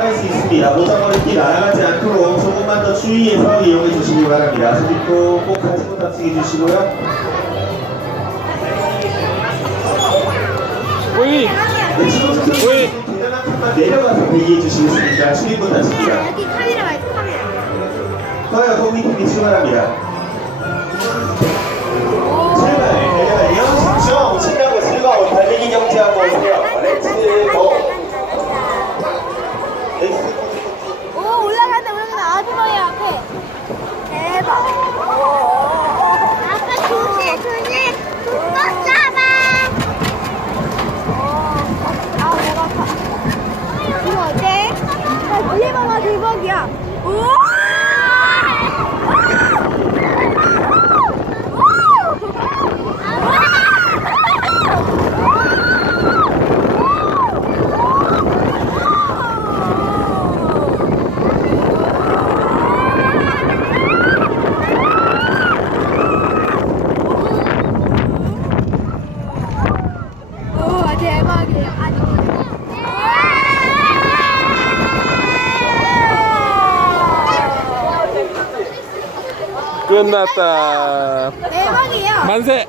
있습니다. 모자머리띠 날아가지 않도록 조금만 더 주의해서 이용해 주시기 바랍니다. 손짓도 꼭 가지고 탑승해 주시고요. 오이 네, 지금 왜? 계단 한 칸만 내려가서 대기해 주시겠습니다. 출입문 닫힙니다. 여기 카메라가 있어 카메라 서요 커뮤니티 출발합니다. 출발, 달려가요. 집중, 신나고 즐거운 달리기 경기하고 오세요. 렛츠 고! 렛츠 고! 오 올라간다 올라간다 아주머니 앞에 대박 아빠 조심 조심 또 잡아 아 내가 아파 이거 어때? 야 뒤에 봐봐 대박이야 대박이에요 끝났다. 대박이에요. 만세